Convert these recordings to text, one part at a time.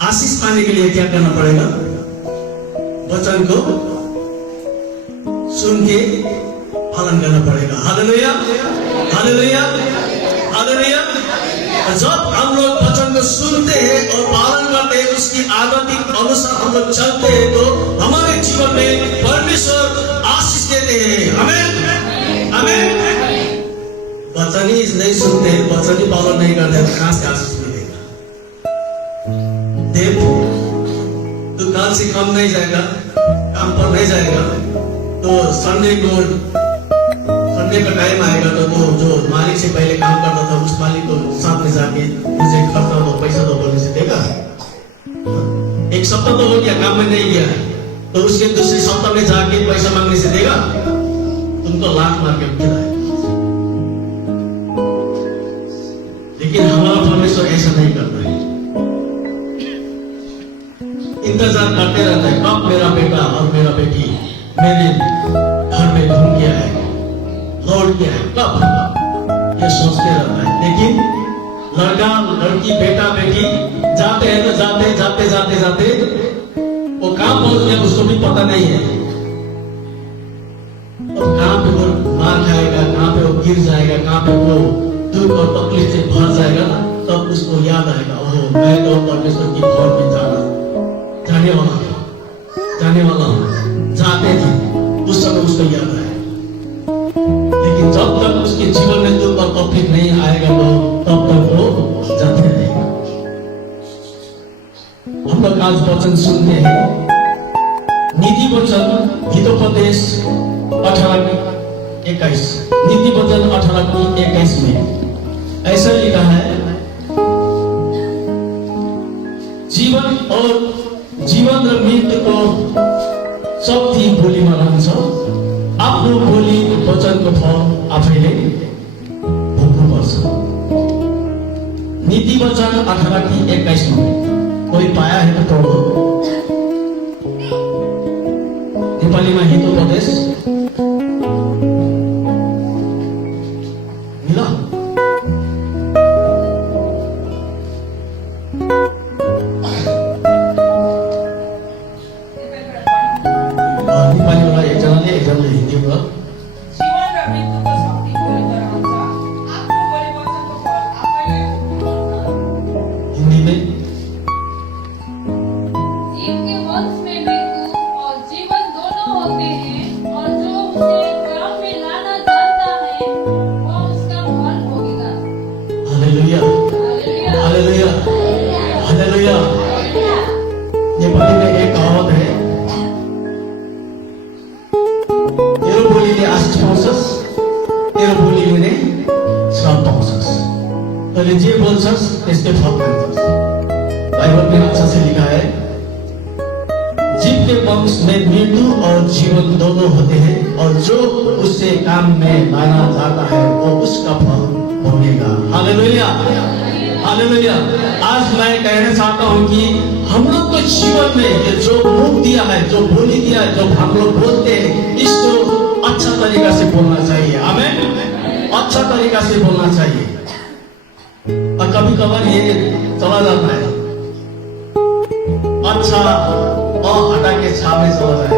आशीष पाने के लिए क्या करना पड़ेगा? वचन को सुन के पालन करना पड़ेगा। Hallelujah, hallelujah, hallelujah. जब हम लोग वचन को सुनते हैं और पालन करते हैं, उसकी आदत के अनुसार हम लोग चलते हैं, तो हमारे जीवन में परमेश्वर आशीष देते हैं। आमीन, आमीन। वचन ही नहीं सुनते, वचन ही पालन नहीं करते, तो कहां से आशीष मिलेगा? देव तो कल से काम नहीं जाएगा, काम पर नहीं जाएगा, तो संडे का टाइम आएगा तो वो जो मालिक से पहले काम करता था, उस मालिक को साथ में जाके मुझे खर्चा दो, पैसा दो बोलने से देगा? एक सप्ताह तो हो गया, काम में नहीं गया, तो उसके दूसरे सप्ताह में जाके पैसा मांगने से देगा? तुमको लात मार के खिलाए। लेकिन हमारा परमेश्वर ऐसा नहीं करता है, इंतजार करते रहता है कब मेरा बेटा और मेरा बेटी मेरे घर में घूम के आएगा, लौट के आए, कब? ये सोचते रहता है। लेकिन लड़का लड़की बेटा बेटी जाते हैं तो जाते वो कहां पहुंच गया उसको भी पता नहीं है। और कहां पे वो मार खाएगा, कहां पे वो गिर जाएगा, कहां पे वो दुख और तकलीफ से भर जाएगा ना, तब उसको याद आएगा, ओहो मैं तो परमेश्वर की भौर में जाने वाला हूं, जाते थे, उस समय उसको याद आएगा। लेकिन जब तक उसके जीवन में दुख और तकलीफ नहीं आएगा तो तब तक वो जाते रहेगा। हम लोग आज वचन सुनते हैं, नीति वचन हितोपदेश 18:21, नीति वचन 18:21 में ऐसा लिखा है, जीवन र मृत्युको शक्ति बोलीमा रहन्छ, आफ्नो बोली वचनको फल आफैले भोग्नुपर्छ। नीति वचन 18:21 में कोई पाया है तो पढ़ो। नेपालीमा हितोपदेश मिला? नेपालीमा एकजनाले हिन्दीमा नेपाली में एक कहावत है, तेरो बोलीले आशीष पाउँछस्, तेरो बोलीले नै श्राप पाउँछस्, तैँले जे बोल्छस् त्यसकै फल पाउँछस्। बाइबल में अच्छा से लिखा है, जीव के वंश में मृत्यु और जीवन दोनों होते हैं, और जो उससे काम में लाना चाहता है वो उसका फल भोगेगा। Hallelujah, hallelujah. आज मैं कहना चाहता हूँ कि हम लोग को जीवन में ये जो मुख दिया है, जो बोली दिया है, जो हम लोग बोलते हैं, इसको अच्छा तरीका से बोलना चाहिए। आमीन, अच्छा तरीका से बोलना चाहिए। और कभी कभार ये चला जाता है, अच्छा और हटा के छापे चला जाए।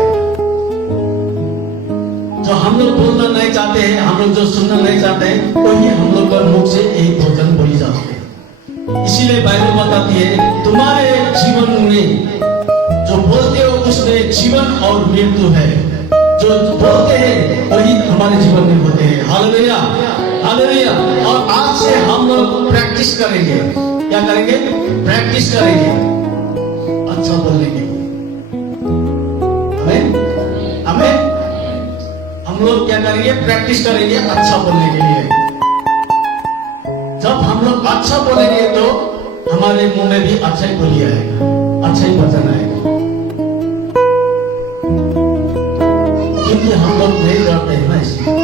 जो हम लोग बोलना नहीं चाहते हैं, हम लोग जो सुनना नहीं चाहते हैं, वही हम लोग का मुख से एक वचन बोली जाती है। इसीलिए बाइबल बताती है, तुम्हारे जीवन में जो बोलते हो उसमें जीवन और मृत्यु है। जो बोलते हैं वही हमारे जीवन में होते हैं। Hallelujah, hallelujah. और आज से हम लोग प्रैक्टिस करेंगे। क्या करेंगे? प्रैक्टिस करेंगे अच्छा बोलने की। हमें हम लोग क्या करेंगे? प्रैक्टिस करेंगे अच्छा बोलने के लिए। जब हम लोग अच्छा बोलेंगे तो हमारे मुंह में भी अच्छा ही बोली आएगा, अच्छा ही वचन आएगा। क्योंकि हम लोग नहीं करते हैं ना, इसलिए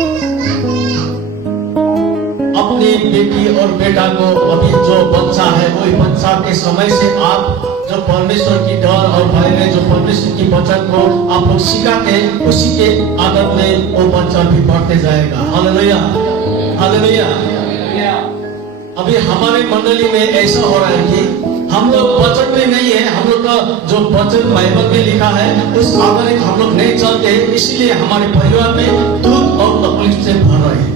अपनी बेटी और बेटा को, अभी जो बच्चा है वही बच्चा के समय से आप जो परमेश्वर की डर और भय में जो परमेश्वर की वचन को आप लोग सिखाते हैं, उसी के आदत में वो बच्चा भी बढ़ते जाएगा। Hallelujah, hallelujah. अभी हमारे मंडली में ऐसा हो रहा है कि हम लोग वचन में नहीं है, का जो वचन बाइबल में लिखा है उस आधारित हम लोग नहीं चलते, इसलिए हमारे परिवार में दुख और तकलीफ से भर रहे हैं।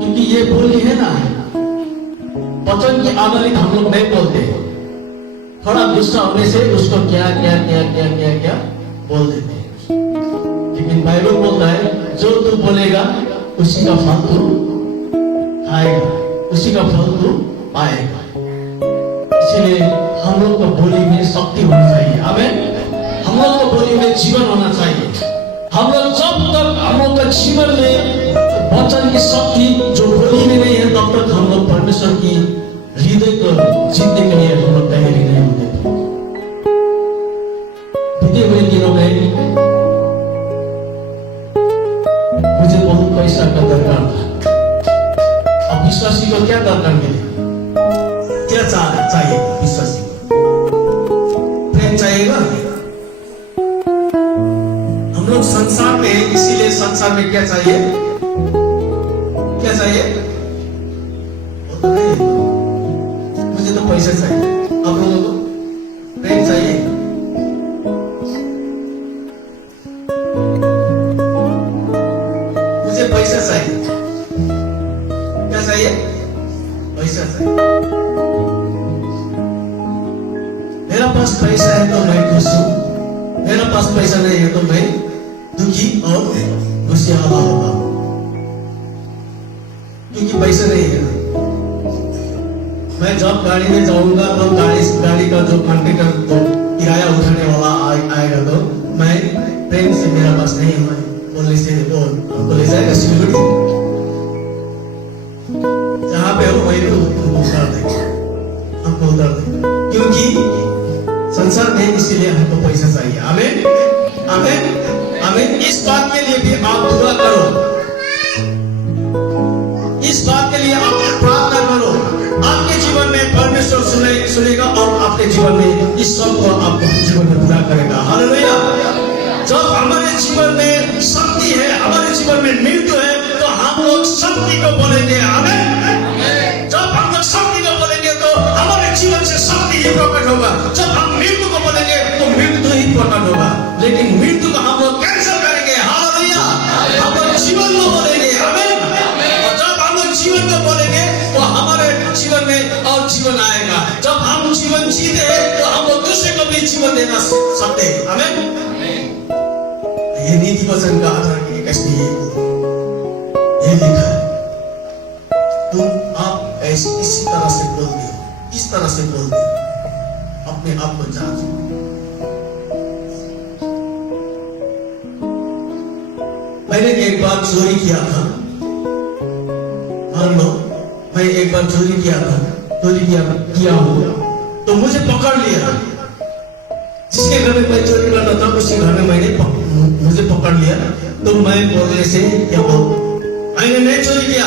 क्योंकि ये बोली है ना, वचन के आधारित हम लोग नहीं बोलते, थोड़ा गुस्सा होने से उसको क्या क्या क्या क्या क्या क्या बोल देते हैं। लेकिन बाइबल बोलता है जो तू बोलेगा उसी का फल तू खाएगा, उसी का फल तू पाएगा। इसलिए हम लोग को बोली में शक्ति होनी चाहिए। आमीन। हम लोग को बोली में जीवन होना चाहिए। हम लोग जब तक हम लोग का जीवन में वचन की शक्ति जो बोली में नहीं है, तब तक हम लोग परमेश्वर की हृदय को जीतने के लिए हम लोग तैयारी नहीं होते। बीते हुए दिनों में मुझे बहुत पैसा का दरकार था। अब विश्वासी को क्या दरकार मिले, क्या चाहिए विश्वासी को? प्रेम चाहिएगा। हम लोग संसार में, इसीलिए संसार में क्या चाहिए, क्या चाहिए? मुझे तो पैसे चाहिए। आप लोगों को प्रेम चाहिए? मुझे पैसा चाहिए। क्या चाहिए? पैसा चाहिए। मेरा पास पैसा है तो मैं खुश हूं, मेरा पास पैसा नहीं है तो मैं दुखी और गुस्सेवाला होगा, क्योंकि पैसा नहीं है ना। मैं जब गाड़ी में जाऊंगा तो गाड़ी का जो कंडक्टर तो किराया उठाने वाला आएगा तो मैं प्रेम से मेरा पास नहीं है बोलने से वो हमको ले जाएगा सिलगुड़ी, जहाँ पे हो वही उतार देगा, हमको उतार देगा। क्योंकि संसार में इसीलिए हमको पैसा चाहिए। आमीन, आमीन, आमीन। इस बात के लिए भी आप दुआ करो, इस बात के लिए आप प्रार्थना करो। आपके जीवन में परमेश्वर सुनेगा और आपके जीवन में इस सब को आपको जीवन में पूरा करेगा। हालेलुया। जब हमारे जीवन में शक्ति है, हमारे जीवन में मृत्यु है, तो हम लोग शक्ति को बोलेंगे। आमीन। जब हम लोग शक्ति को बोलेंगे तो हमारे जीवन से शक्ति ही प्रकट होगा। जब हम मृत्यु को बोलेंगे तो मृत्यु ही प्रकट होगा। लेकिन मृत्यु को हम लोग कैंसिल करेंगे। हालेलुया। हम लोग जीवन को बोलेंगे। आमीन। और जब हम लोग जीवन को बोलेंगे तो हमारे जीवन में और जीवन आएगा। जब हम जीवन जीते तो हम लोग दूसरे को भी जीवन देना सकते हैं। आमीन। ये नीति वचन का आधार कैसे ये लिखा है, तुम आप इसी तरह से बोलते हो, इस तरह से बोलते हो, अपने आप को जांचो। मैंने एक बार चोरी किया था, मान लो मैं एक बार चोरी किया था, चोरी किया हूं तो मुझे पकड़ लिया। जिसके घर में मैं चोरी करता था उसी घर में मुझे पकड़ लिया, तो मैं बोलने से क्या बोल, मैंने नहीं चोरी किया,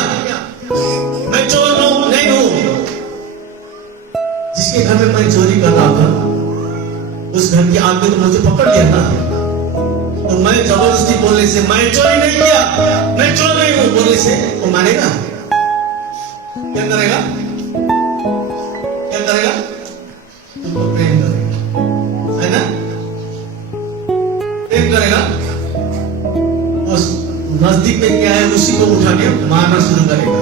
मैं चोर नहीं हूं। जिसके घर में मैं चोरी कर रहा था उस घर की आग में तो मुझे पकड़ लिया था, तो मैं जबरदस्ती बोलने से मैं चोरी नहीं किया, मैं चोर नहीं हूं बोलने से वो मानेगा? क्या करेगा? क्या करेगा? तुमको प्रेम करेगा, है ना? प्रेम करेगा। उस नजदीक में क्या है उसी को उठा के मारना शुरू करेगा।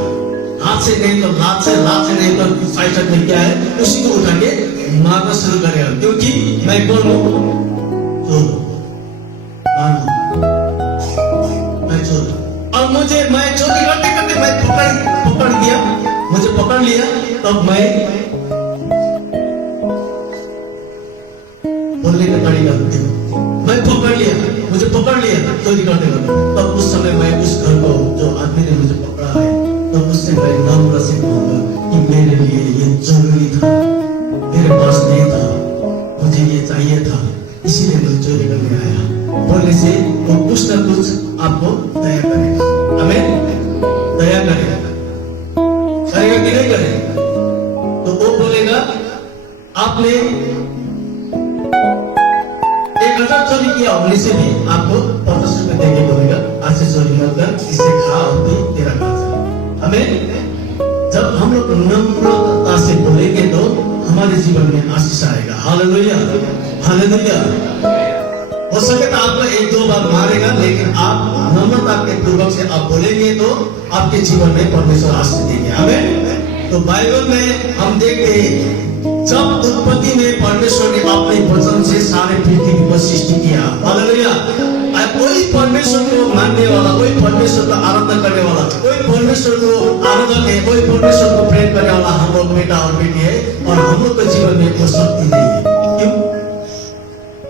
हाथ से नहीं तो लात से नहीं तो साइड में क्या है उसी को उठा के मारना शुरू करेगा। क्योंकि मैं कौन हूं? चोर, मैं चोर। और मैं चोरी करते करते मैं पकड़ दिया, मुझे पकड़ लिया, तब मैं बोलने का तरीका मैं पकड़ लिया, मुझे पकड़ लिया चोरी करते करते। तब उस समय मैं उस घर को जो आदमी ने मुझे पकड़ा है तो उससे मैं नम्र से कहूंगा कि मेरे लिए ये जरूरी था, मेरे पास नहीं था, मुझे ये चाहिए था, इसीलिए मैं चोरी करने आया। बोलने से वो कुछ न कुछ आपको दया करेगा। आमीन। दया करेगा कि नहीं करेगा? तो वो बोलेगा आपने 1000 चोरी किया होने से भी आपको 50 रुपए देने को होगा। आज से चोरी मत कर, इसे खा और पी, तेरा खर्चा। हमें जब हम लोग नम्रता से बोलेंगे तो हमारे जीवन हालेलुया, हालेलुया। हो सके तो आपको एक दो बार मारेगा, लेकिन आप नम्रता के पूर्वक से आप बोलेंगे तो आपके जीवन में परमेश्वर आशीष देंगे। आमीन। तो बाइबल में हम देखते हैं जब उत्पत्ति में परमेश्वर ने अपने वचन से सारे पृथ्वी को सृष्टि किया। हालेलुया। कोई परमेश्वर को मानने वाला, कोई परमेश्वर को आराधना करने वाला, कोई परमेश्वर को आराधक है, कोई परमेश्वर को प्रेम करने वाला हम लोग बेटा और बेटी है, और हम लोग के जीवन में वो शक्ति नहीं है। क्यों?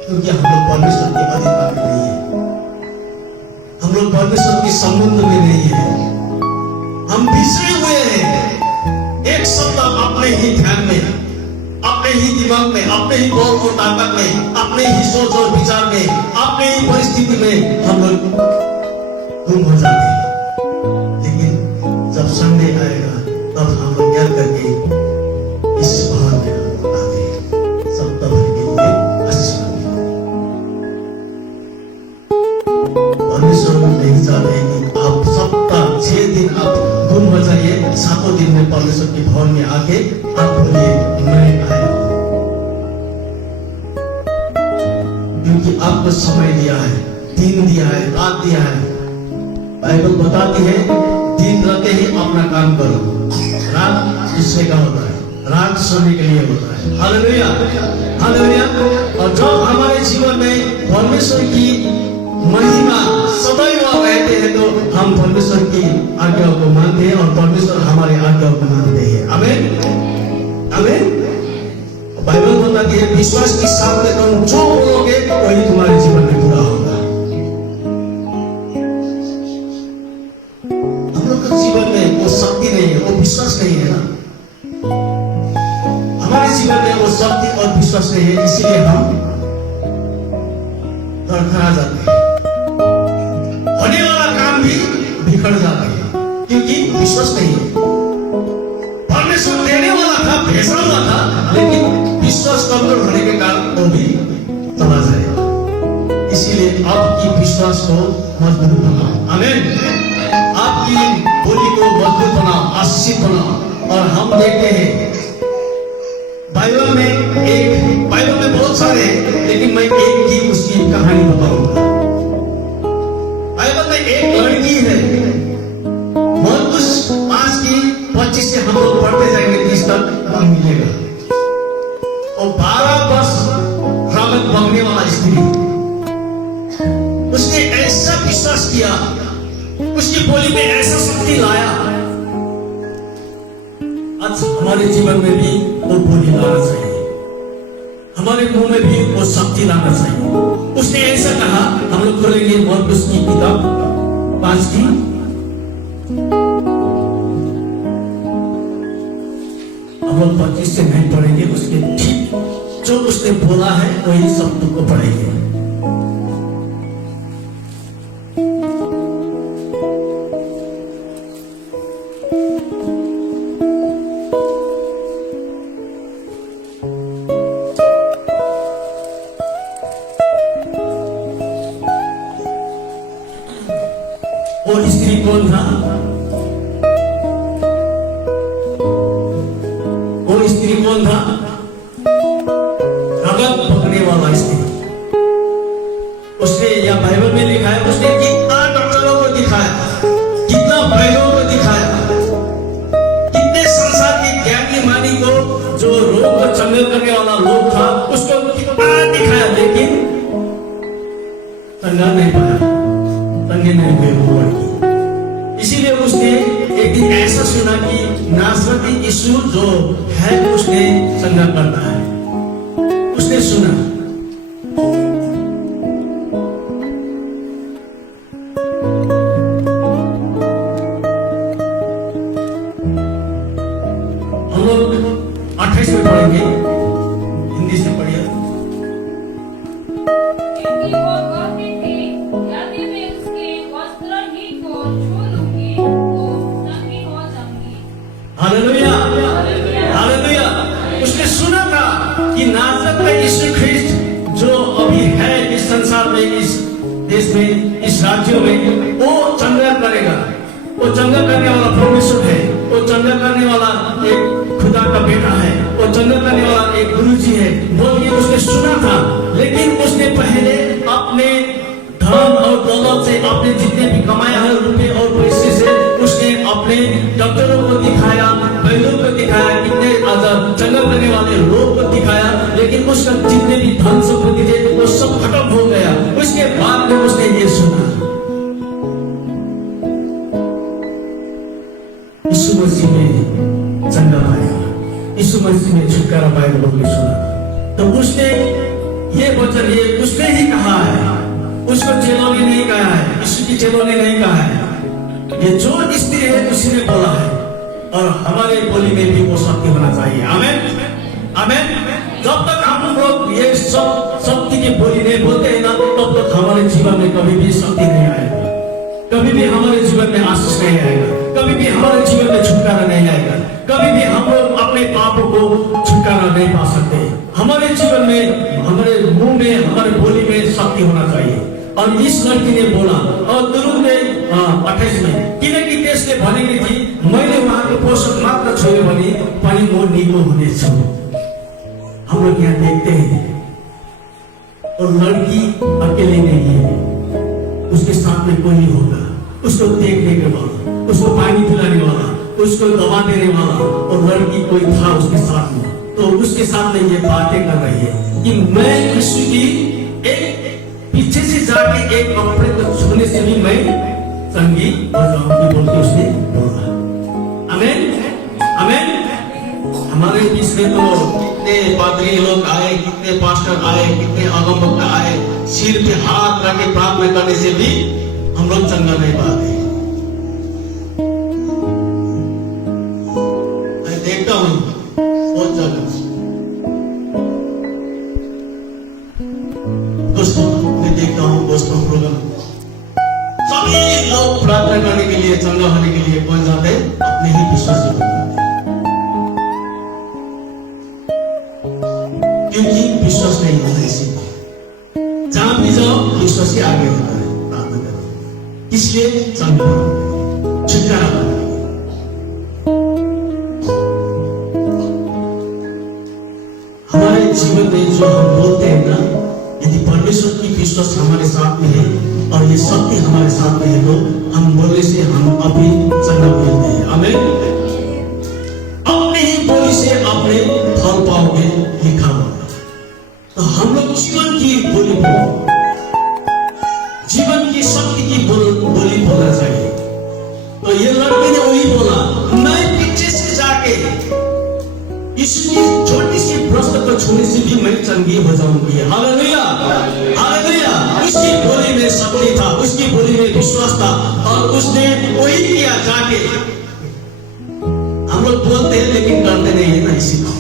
क्योंकि हम लोग परमेश्वर के अधिकार में नहीं है, हम लोग परमेश्वर के संबंध में नहीं है, हम बिछड़े हुए हैं। एक सप्ताह अपने ही ध्यान में, अपने ही दिमाग में, अपने ही बल और ताकत में, अपने ही सोच और विचार में, अपने ही परिस्थिति में हम लोग गुम हो जाते हैं। लेकिन जब संडे आएगा तब हम लोग क्या करके इस भाव में हम लोग आते हैं। सप्ताह भर के लिए आशीष मांगे। परमेश्वर नहीं चाहते कि आप सप्ताह 6 दिन आप गुम हो जाइए, 7वें दिन में परमेश्वर के भवन में आके आप बोलिए मैं आया हूं। क्योंकि आपको समय दिया है, दिन दिया है, रात दिया है। बाइबल बताती है दिन रहते ही अपना काम करो, रात दूसरे का होता है, रात सोने के लिए होता है। Hallelujah, hallelujah. और जब हमारे जीवन में परमेश्वर की महिमा सदैव रहते हैं तो हम परमेश्वर की आज्ञा को मानते हैं और परमेश्वर हमारे आज्ञा को मानते हैं। आमीन, आमीन। बाइबल बताती है विश्वास के साथ में तुम जो बोलोगे वही तुम्हारे जीवन में पूरा होगा। हम लोग के जीवन में वो शक्ति नहीं है, वो विश्वास नहीं है ना। हमारे जीवन में वो शक्ति और विश्वास नहीं है, इसीलिए हम धड़खड़ा जाते हैं, होने वाला काम भी बिखर जाता है, क्योंकि विश्वास नहीं है। परमेश्वर देने वाला था, भेजा हुआ था, लेकिन विश्वास कमजोर होने के कारण वो भी चला जाएगा। इसीलिए आपकी विश्वास को मजबूत बनाओ। आमीन। आपकी बोली को मजबूत बनाओ, आशीषित बनाओ। और हम देखते हैं बाइबल में बहुत सारे, लेकिन मैं एक की उसकी कहानी बताऊंगा। बाइबल में एक लड़की है, मरकुस 5:25 से हम लोग पढ़ते जाएंगे 30 तक मिलेगा। और 12 वर्ष रावत बगने वाला स्त्री, उसने ऐसा विश्वास किया, उसकी बोली में ऐसा शक्ति लाया। आज हमारे जीवन में भी वो बोली लाना चाहिए, हमारे मुंह में भी वो शक्ति लाना चाहिए। उसने ऐसा कहा, हम लोग खोलेंगे मरकुस की किताब 5 की, हम लोग 25 से नहीं पढ़ेंगे, उसके ठीक जो उसने बोला है वही सब तुमको पढ़ेंगे। वो स्त्री कौन था? वो स्त्री कौन था? रगत पकड़ने वाला स्त्री। उसने, या बाइबल में लिखा है, उसने कितना डॉक्टरों को दिखाया, कितना वैद्यों को दिखाया, कितने संसार के ज्ञानी मानी को, जो रोग को चंगल करने वाला लोग था, उसको कितना दिखाया, लेकिन चंगा नहीं पाया, चंगे नहीं हुए वो लड़की। इसीलिए उसने एक दिन ऐसा सुना कि नासरती यीशु जो है उसने चंगा करता है। उसने सुना, हम लोग 28 में पढ़ेंगे, हिंदी से पढ़िए। Hallelujah, hallelujah. उसने सुना था कि नासरत का यीशु ख्रिस्ट जो अभी है इस संसार में, इस देश में, इस राज्यों में, वो चंगा करेगा। वो चंगा करने वाला परमेश्वर है, वो चंगा करने वाला एक खुदा का बेटा है, वो चंगा करने वाला एक गुरु जी है। बोलिए सुना था, लेकिन उसने पहले अपने धन और दौलत से, अपने जितने भी कमाया है रुपए और पैसे से, उसने अपने डॉक्टरों को दिखाया, बैलों को दिखाया, कितने जंगल करने वाले लोग को दिखाया, लेकिन उसका जितने भी धन संपत्ति थे वो सब खत्म हो गया। उसके बाद में उसने ये सुना, यीशु मसीह में चंगा पाएगा, यीशु मसीह में छुटकारा पाएगा लोगों ने सुना। तो उसने ये वचन, ये उसने ही कहा है, उसको चेलों ने नहीं कहा है, यीशु की चेलों ने नहीं कहा है, ये जो स्त्री है उसी ने बोला है। और हमारे बोली में भी वो शक्ति होना चाहिए। आमेन, आमेन। जब तक हम लोग ये सब शक्ति की बोली नहीं बोलते हैं ना, तब तक हमारे जीवन में कभी भी शक्ति नहीं आएगा, कभी भी हमारे जीवन में आशीष नहीं आएगा, कभी भी हमारे जीवन में छुटकारा नहीं आएगा, कभी भी हम लोग अपने पापों को छुटकारा नहीं पा सकते। हमारे जीवन में, हमारे मुंह में, हमारे बोली में शक्ति होना चाहिए। और इस लड़की ने बोला, और दुरुद ने 28 में किनकी त्यसले भनेकी थी, मैले उहाँको पोषक मात्र छोयो भने पनि म निको हुनेछु। हम लोग यहाँ देखते हैं, और लड़की अकेले नहीं है, उसके साथ में कोई नहीं होगा, उसको देखने के वाला, उसको पानी पिलाने वाला, उसको दवा देने वाला, और लड़की कोई था उसके साथ में। तो उसके साथ में ये बातें कर रही है कि मैं यीशु की एक पीछे से जाके एक कपड़े को छूने से भी मैं चंगी हो जाऊंगी बोल के उसने बोला। आमेन, आमेन। हमारे बीच में तो कितने पादरी लोग आए, कितने पास्टर आए, कितने अगमवक्ता आए, सिर पे हाथ रख के प्रार्थना करने से भी हम लोग चंगा नहीं पाते। मैं देखता हूँ बहुत जगह दोस्तों, मैं देखता हूँ दोस्तों प्रोग्राम, सभी लोग प्रार्थना करने के लिए, चंगा होने के लिए कौन जाते हैं? अपने ही विश्वासी लोग, क्योंकि विश्वास नहीं होता इसी जहां भी जाओ विश्वासी आगे होता है प्रार्थना करने, इसलिए चंगा छुटकारा। हमारे जीवन में जो हम बोलते हैं ना, यदि परमेश्वर की विश्वास हमारे साथ में है और ये शक्ति हमारे साथ में है, तो हम बोलने से हम अभी चंगा बोलते हैं। आमेन। अपने ही बोली से अपने फल पाओगे लिखा हुआ। तो हम लोग जीवन की बोली बोलो, जीवन की शक्ति की बोली बोलना चाहिए। तो ये लड़के ने वही बोला, मैं पीछे से जाके इसकी छोटी सी प्रश्न को छूने से भी मैं चंगी हो जाऊंगी। Hallelujah, hallelujah. उसकी बोली में शक्ति था, उसकी बोली में विश्वास था, और उसने वही किया जाके। हम लोग बोलते हैं लेकिन करते नहीं है ना, इसी को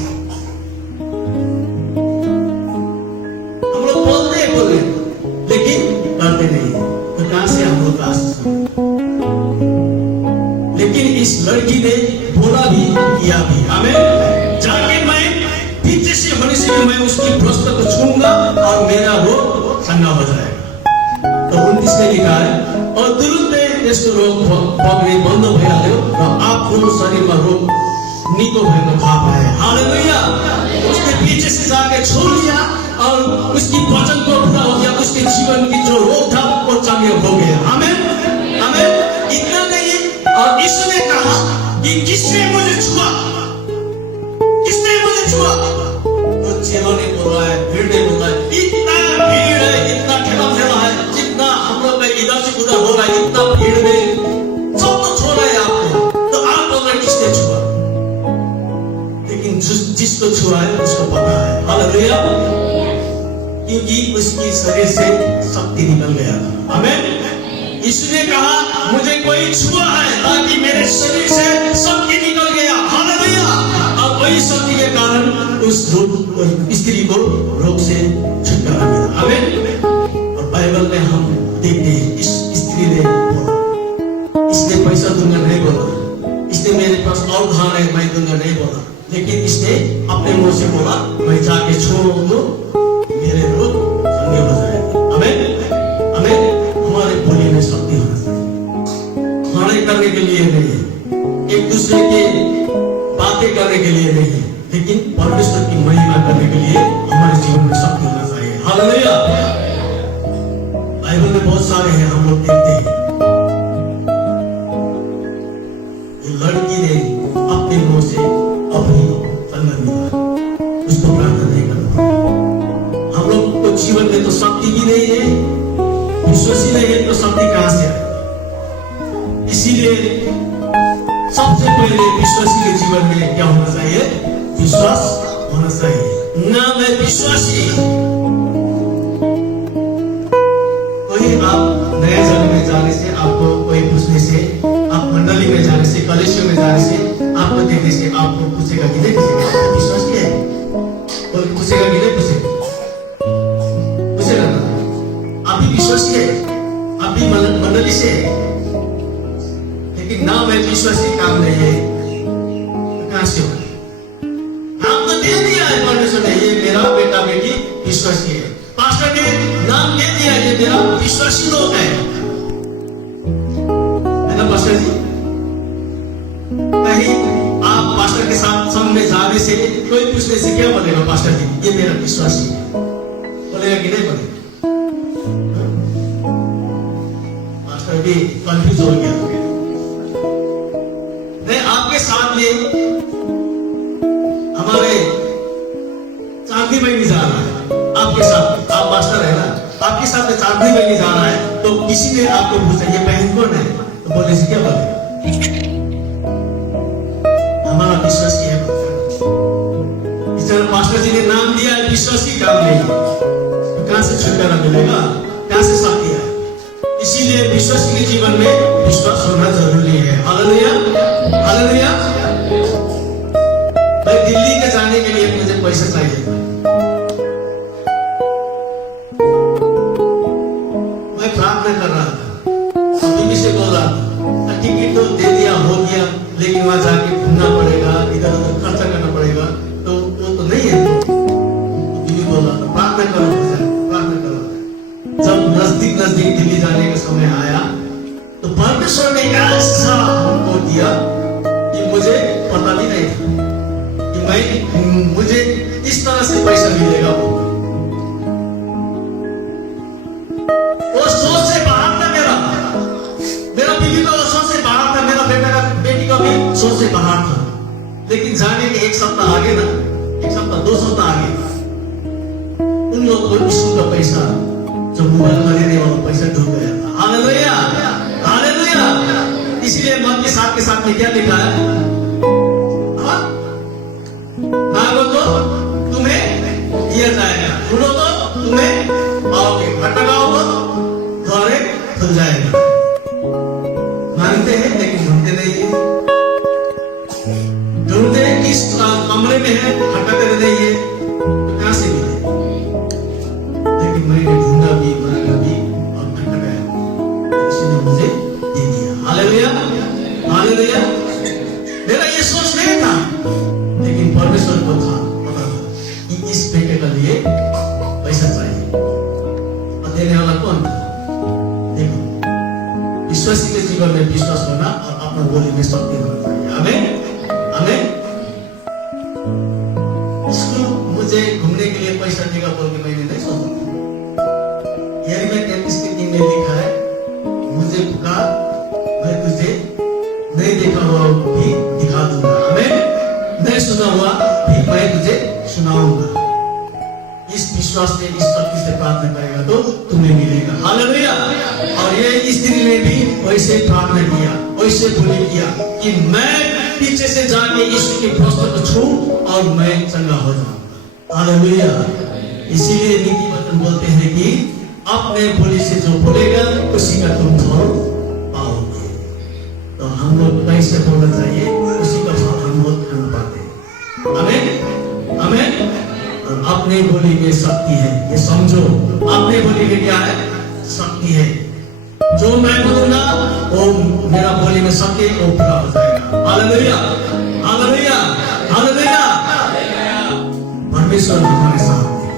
हम लोग बोलते हैं लेकिन करते नहीं है, तो कहां से हम लोग का? लेकिन इस लड़की ने बोला भी किया भी। हमें जाके मैं पीछे से होने से मैं उसकी प्रश्न को छूंगा और मेरा रोग चंगा हो जाएगा। तो 29 ने लिखा है, और तुरंतै यस्तो रोग बग्ने बन्द भइहाल्यो र आफ्नो शरीरमा रोग निको भएको थाहा पाए। हालेलुया। उसने पीछे से जाके छू लिया और उसकी वचन को पूरा हो गया, उसके जीवन की जो रोग था वो चंगे हो गया। आमेन, आमेन। इतना नहीं, और इसने कहा कि किसने मुझे छुआ, किसने मुझे छुआ? तो चेलों ने बोला है, भीड़ ने बोला है, इतना भीड़ है, इतना ठेला ठेला है, जितना हम लोग इधर से उधर हो रहा है, इतना भीड़ में सब तो छोड़ा है आपको, तो आप बोल रहे किसने छुआ? लेकिन जिसको छुआ है उसको पता है। हालेलुया। क्योंकि उसकी शरीर से शक्ति निकल गया। आमेन। यीशु ने कहा, मुझे कोई छुआ है ताकि मेरे शरीर से शक्ति निकल गया। हालेलुया। और वही शक्ति के कारण उस स्त्री को रोग से छुटकारा मिला। आमेन। और बाइबल में हम देखते हैं, इस स्त्री ने बोला, इसने पैसा दूंगा नहीं बोला, इसने मेरे पास और घर है मैं दूंगा नहीं बोला, लेकिन इसने अपने मुंह से बोला, मैं जाके छोड़ूंगा मेरे रोग चंगे हो जाएंगे। आमेन, आमेन। हमारे बोली में शक्ति होना चाहिए, खाने करने के लिए नहीं, एक दूसरे के बातें करने के लिए नहीं, लेकिन परमेश्वर की महिमा करने के लिए हमारे जीवन में शक्ति होना चाहिए। हालेलुया। बाइबल में बहुत सारे हैं, हम लोग देखते हैं ये लड़की ने अपने मुंह से अपनी संगत मिला, उसको प्रार्थना नहीं करना। हम लोग को जीवन में तो शक्ति भी नहीं है, विश्वास ही नहीं है, तो शक्ति कहां से आए? इसीलिए सबसे पहले विश्वासी के जीवन में क्या होना चाहिए? विश्वास होना चाहिए। ना मैं विश्वासी, कोई आप नए जगह में जाने से, आपको कोई पूछने से, आप मंडली में जाने से, कॉलेज में जाने से, आपको देखने से आपको पूछेगा कि नहीं पूछेगा? आपको विश्वास क्या है? कोई पूछेगा कि नहीं पूछेगा? पूछेगा ना? आप भी विश्वासी है, आप भी मंडली से है, लेकिन ना मैं विश्वासी काम नहीं है, तो कहां से होगा? नाम तो दे दिया है परमेश्वर ने, ये मेरा बेटा बेटी विश्वासी है। पास्टर ने नाम दे दिया, ये मेरा विश्वासी लोग है ना पास्टर जी? कहीं आप पास्टर के साथ संग में जाने से कोई पूछने से क्या बोलेगा? पास्टर जी ये मेरा विश्वासी है, बोलेगा कि नहीं बोलेगा? पास्टर भी कंफ्यूज हो गया। नहीं, आपके साथ में हमारे चांदी में नहीं जा रहा है, आपके साथ, आप मास्टर है ना, आपके साथ में चांदी में नहीं जा रहा है, तो किसी ने आपको पूछा ये बहन कौन है, तो बोले से क्या बोले? हमारा विश्वासी है। इस तरह मास्टर जी ने नाम दिया है, विश्वासी काम नहीं, तो कहां से छुटकारा मिलेगा? कहां से शक्ति है? इसीलिए विश्वासी के जीवन में विश्वास होना जरूरी है। Hallelujah, hallelujah. भाई दिल्ली के जाने के लिए मुझे पैसा चाहिए, मैं प्रार्थना कर रहा था, बीबी से बोल रहा था टिकट तो दे दिया, हो गया, लेकिन वहां जाके घूमना पड़ेगा, इधर उधर खर्चा करना पड़ेगा, तो वो तो नहीं है। बीबी बोल रहा था प्रार्थना करो, प्रार्थना करो। जब नजदीक नजदीक दिल्ली जाने का समय आया तो परमेश्वर ने ऐसा हमको दिया कि मुझे पता भी नहीं था कि मुझे इस तरह से पैसा मिलेगा। वो सोच से बाहर था, मेरा बीवी का वो सोच से बाहर था, मेरा बेटा का बेटी का भी सोच से बाहर था। लेकिन जाने के एक सप्ताह आगे ना, एक सप्ताह 2 सप्ताह आगे उन लोगों को स्कूल का पैसा जो मोबाइल खरीदने वाला पैसा डूब गया था। Hallelujah, hallelujah. इसलिए मन के साथ में क्या लिखा है? मांगो तो तुम्हें दिया जाएगा, ढूंढो तो तुम्हें पाओगे, भटकाओ तो द्वारे खुल जाएगा। मांगते हैं लेकिन ढूंढते नहीं है, ढूंढते हैं किस कमरे में है, भटकते नहीं है, तो कहां से मिले? लेकिन मैंने ढूंढा भी, मांगा भी और भटकाया, इसने मुझे दे दिया। Hallelujah, hallelujah. मेरा ये सोच नहीं था, लेकिन परमेश्वर को था, पता था कि इस बेटे के लिए पैसा चाहिए, और देने वाला कौन था? देखो, विश्वासी के जीवन में विश्वास होना और अपना बोली में शक्ति होना चाहिए। आमीन, आमीन। इसको मुझे घूमने के लिए पैसा देगा बोल के मैंने नहीं सोचा। यही मैं 33 में लिखा है, मुझे पुकार, मैं तुझे नहीं देखा हुआ भी दिखा दूंगा, आमीन, नहीं सुना हुआ भी मैं तुझे सुनाऊंगा। इस विश्वास से, इस शक्ति से प्रार्थना करेगा तो तुम्हें मिलेगा। हालेलुया। और ये स्त्री ने भी वैसे प्रार्थना किया, वैसे बोली किया कि मैं पीछे से जाके यीशु के वस्त्र को छूऊं और मैं चंगा हो जाऊं। हालेलुया। इसीलिए नीति वचन बोलते हैं कि अपने बोली से जो बोलेगा उसी का तुम फल पाओगे। तो हम लोग कैसे बोलना चाहिए, उसी का फल हम लोग पाते हैं। आमीन, आमीन। अपने बोली में शक्ति है, ये समझो। अपने बोली में क्या है? शक्ति है। जो मैं बोलूंगा वो मेरा बोली में शक्ति, वो पूरा हो जाएगा। Hallelujah, hallelujah, hallelujah. परमेश्वर हमारे साथ है,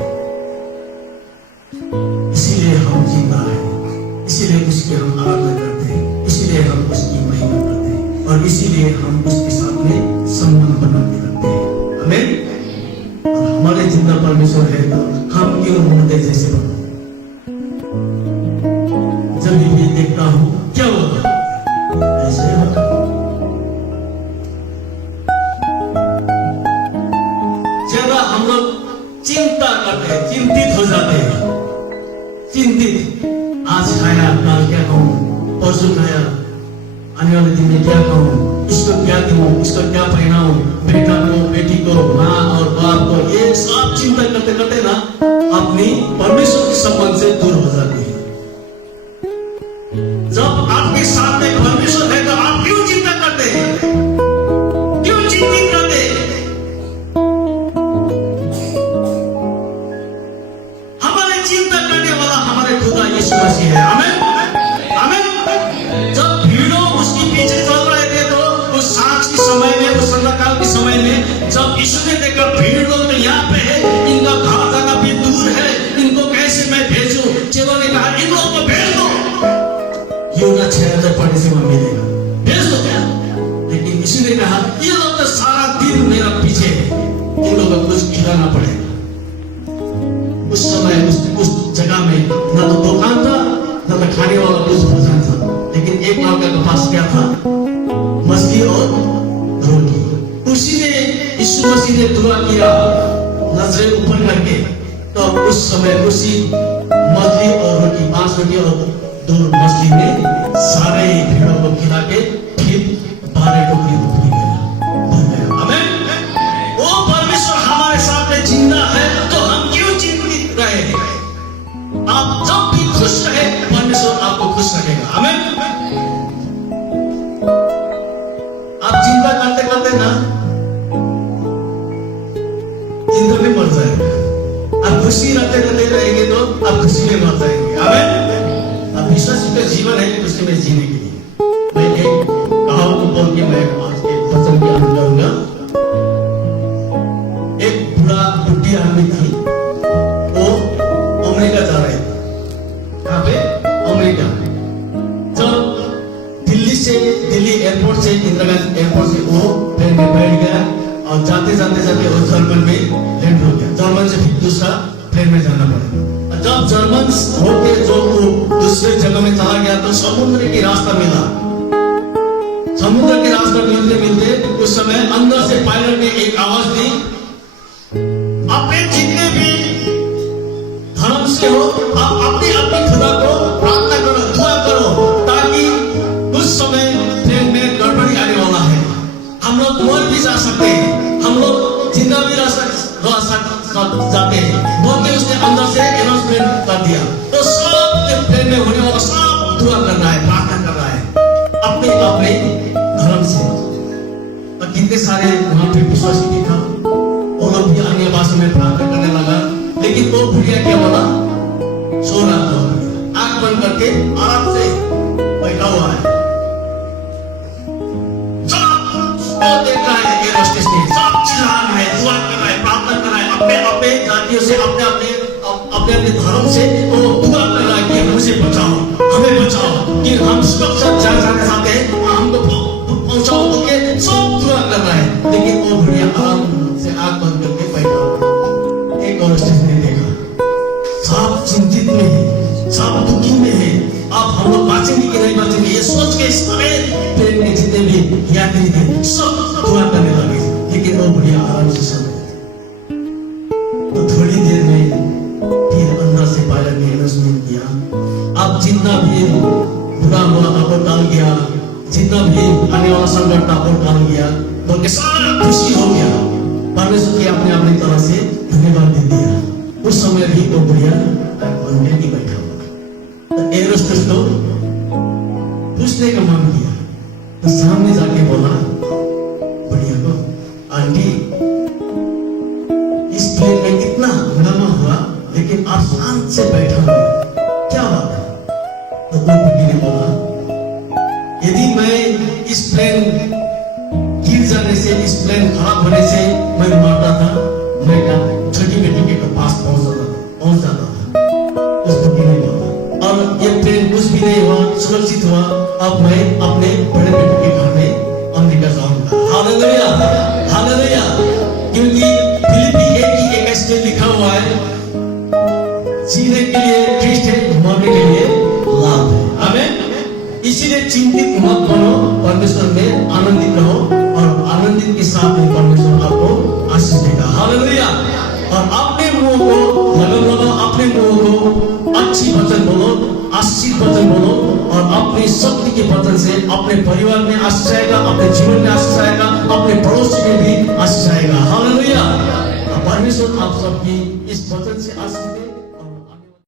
इसीलिए हम जिंदा हैं, इसीलिए उसकी हम आराधना करते हैं, इसीलिए हम उसकी महिमा करते हैं, और इसीलिए हम उसके साथ में संबंध बना के रखते हैं। आमीन। हमारे जिंदा परमेश्वर है तो हम क्यों मुर्दे जैसे बनो? जब ये देखता हूं क्या होगा, ऐसे होगा। ज्यादा हम लोग चिंता करते हैं, चिंतित हो जाते हैं, चिंतित। आज खाया, कल क्या खाऊं, परसों खाया, आने वाले दिन में क्या खाऊं, इसको क्या दूं, इसको क्या पहनाऊं, बेटा को, बेटी को, माँ और बाप को, ये सब चिंता करते करते ना अपनी परमेश्वर के संबंध से दूर हो जाती है। जब आपके साथ में परमेश्वर है तो आप क्यों चिंता करते हैं, क्यों चिंतित करते हैं? हमारे चिंता करने वाला हमारे खुदा यीशु मसीह है। आमीन, आमीन। जब भीड़ों उसके पीछे चल रहे थे तो उस सांझ के समय में, उस संध्याकाल के समय में, जब यीशु ने देखा भीड़ लोग तो यहाँ पे है, इनका घर जाना भी दूर है, इनको कैसे मैं भेजूं? चेलों ने कहा इन लोगों को भेज दो, यूना 6,000 पढ़ने से वहां मिलेगा, भेज दो क्या? लेकिन यीशु ने कहा ये लोग तो सारा दिन मेरा पीछे है, इन लोगों को कुछ खिलाना पड़ेगा। उस समय उस जगह में न तो दुकान था, न तो खाने वाला कुछ भोजन था, लेकिन एक लड़का के पास क्या था? मछली और रोटी। उसी ने यीशु मसीह ने दुआ किया नजरें ऊपर करके, तो उस समय उसी मछली और रोटी, 5 रोटी और 2 मछली में सारे भीड़ों को खिला के फिर 12 टोकरी भर गया। आमीन। वो परमेश्वर हमारे साथ में जिंदा है तो हम क्यों चिंतित रहे? आप जब भी खुश रहे, परमेश्वर आपको खुश रखेगा। आमीन। आप चिंता करते करते ना जिंदा में मर जाएगा। आप खुशी रखते रहते रहेंगे तो आप खुशी में मर जाएंगे। आमीन। अब विश्वासी का जीवन है खुशी में जीने के लिए। मैं एक कहावत बोल के मैं आज के वचन की आरंभ करूंगा। एक बुढ़ी आदमी थी, वो अमेरिका जा रहे थे। कहाँ पे? अमेरिका। जब दिल्ली एयरपोर्ट से, इंदिरा गांधी एयरपोर्ट से वो ट्रेन में बैठ गया और जाते जाते वो जर्मन में लैंड हो गया। जर्मन से फिर दूसरा ट्रेन में जाना पड़ा। जब जर्मन होके जो दूसरे जगह में चला गया तो समुद्र की रास्ता मिला। समुद्र के रास्ता मिलते मिलते उस समय अंदर से पायलट ने एक आवाज दी, अपने जितने भी धर्म से हो आप अपनी अपनी खुदा को प्रार्थना करो, दुआ करो, ताकि उस समय ट्रेन में गड़बड़ी आने वाला है, हम लोग मर भी जा सकते हैं, हम लोग जिंदा भी रह जाते हैं। बोलते उसने अंदर से अनाउंसमेंट कर दिया। तो सब ट्रेन में होने वाला सब दुआ कर रहा है, प्रार्थना कर रहा है अपने अपने धर्म से। और कितने सारे वहां पे विश्वासी भी था, वो लोग भी अन्य भाषा में प्रार्थना करने लगा। लेकिन वो बुढ़िया क्या बोला? सो रहा था, आंख बंद करके आराम से बैठा हुआ है। सब देख रहा है, एयर होस्टेस ने सब चिल्ला रहा है, दुआ कर रहा है, प्रार्थना कर रहा है, अपने अपने जातियों से, अपने अपने धर्म से वो दुआ कर रहा है कि हमसे बचाओ, हमें बचाओ, कि हम सुरक्षित जाना चाहते हैं, हमको पहुंचाओ, तो के सब दुआ कर रहा है। लेकिन वो बुढ़िया आराम से आंख बंद करके बैठा। एक और स्टेज ने देखा, सब चिंतित में है, सब दुखी में है, अब हम लोग बाँचेंगे कि नहीं बाँचेंगे, ये सोच के सारे ट्रेन में जितने भी यात्री थे सब दुआ करने लगे। लेकिन वो बुढ़िया आराम से सो गई। तो थोड़ी देर में फिर अंदर से पायलट ने अनाउंसमेंट किया, अब जितना भी बुरा हुआ आपको टाल गया, जितना भी आने वाला संकट आपको टाल गया, तो के सारा खुशी हो गया। परमेश्वर के अपने अपनी तरह से धन्यवाद दे दिया। उस समय भी वो बुढ़िया बन के बैठा हुआ। तो एरोस्टेस को पूछने का मन किया, तो सामने जाके बोला बुढ़िया को, आंटी इस प्लेन में इतना हंगामा हुआ लेकिन आप शांत से बैठा हुए, क्या बात है? तो वो बुढ़ी ने बोला, यदि मैं इस प्लेन गिर जाने से, इस प्लेन खराब होने से मैं मरता था, मैं छोटी बेटी के पास पहुंच जाता था। उस बुढ़ी ने बोला, और ये प्लेन कुछ भी नहीं हुआ, सुरक्षित हुआ, अब मैं अपने बड़े बेटे के घर में अमेरिका जाऊंगा। Hallelujah, hallelujah. क्योंकि फिलिपी 1:21 इसीलिए चिंतित मत बनो, परमेश्वर में आनंदित रहो और आनंदित के साथ में परमेश्वर आपको आशीष देगा। हालेलुया। और अपने मुंह को लगन लगाओ, अपने मुंह को अच्छी वचन बोलो, आशीष वचन बोलो और अपनी शक्ति के वचन से अपने परिवार में आशीष आएगा, अपने जीवन में आशीष आएगा, अपने पड़ोसी में भी आशीष आएगा। हालेलुया। परमेश्वर आप सबकी इस वचन से आशीष